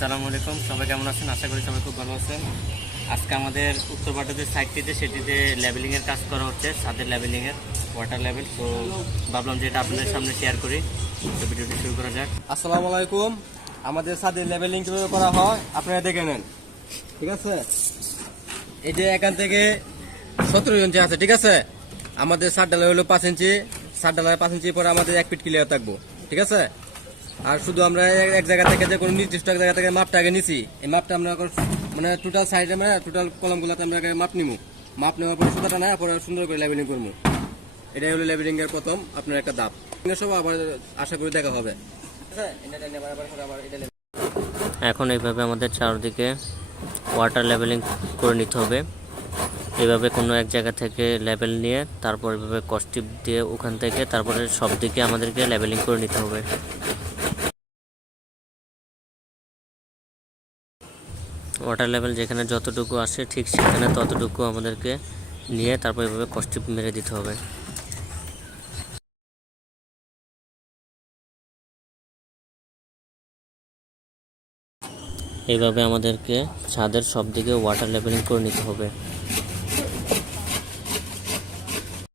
আসসালামু আলাইকুম। সবাই কেমন আছেন? আশা করি সবাই খুব ভালো আছেন। আজকে আমাদের উত্তর পাটাদের সাইডটিতে সেটিতে লেভেলিং এর কাজ করা হচ্ছে, ছাদের লেভেলিং এর ওয়াটার লেভেল তো ভাবলাম যে এটা আপনাদের সামনে শেয়ার করি। তো ভিডিওটি শুরু করা যাক। আসসালামু আলাইকুম। আমাদের সাথে লেভেলিং কীভাবে করা হয়, আপনারা দেখে নেন। ঠিক আছে? এই যে এখান থেকে সতেরো ইঞ্চি আছে, ঠিক আছে? আমাদের ষাট ডালা হলো পাঁচ ইঞ্চি। ষাট ডালার পাঁচ ইঞ্চি পরে আমাদের এক ফিট ক্লিয়ার থাকব। ঠিক আছে? আর শুধু আমরা এক- জায়গা থেকে যে কোনো নির্দিষ্ট এক জায়গা থেকে মাপটা আগে নিছি। এই মাপটা আমরা মানে টোটাল সাইডে মানে টোটাল কলমগুলোতে আমরা আগে মাপ নিমু। মাপ নেওয়ার পরে সুতাটা নেয়, পরে সুন্দর করে লেভেলিং করব এটাই হলো লেভেলিং এর প্রথম আপনার একটা ধাপ। সব আবার আশা করি দেখা হবে। এটা এখন এইভাবে আমাদের চারদিকে ওয়াটার লেভেলিং করে নিতে হবে। এইভাবে কোনো এক জায়গা থেকে লেভেল নিয়ে, তারপর এভাবে কস্টিপ দিয়ে ওখান থেকে, তারপরে সব দিকে আমাদেরকে লেভেলিং করে নিতে হবে। ওয়াটার লেভেল যেখানে যতটুকু আসে ঠিক সেখানে ততটুকু আমাদেরকে নিয়ে তারপর এভাবে কষ্টিপ মেরে দিতে হবে। এইভাবে আমাদেরকে ছাদের সব দিকে ওয়াটার লেভেলিং করে নিতে হবে।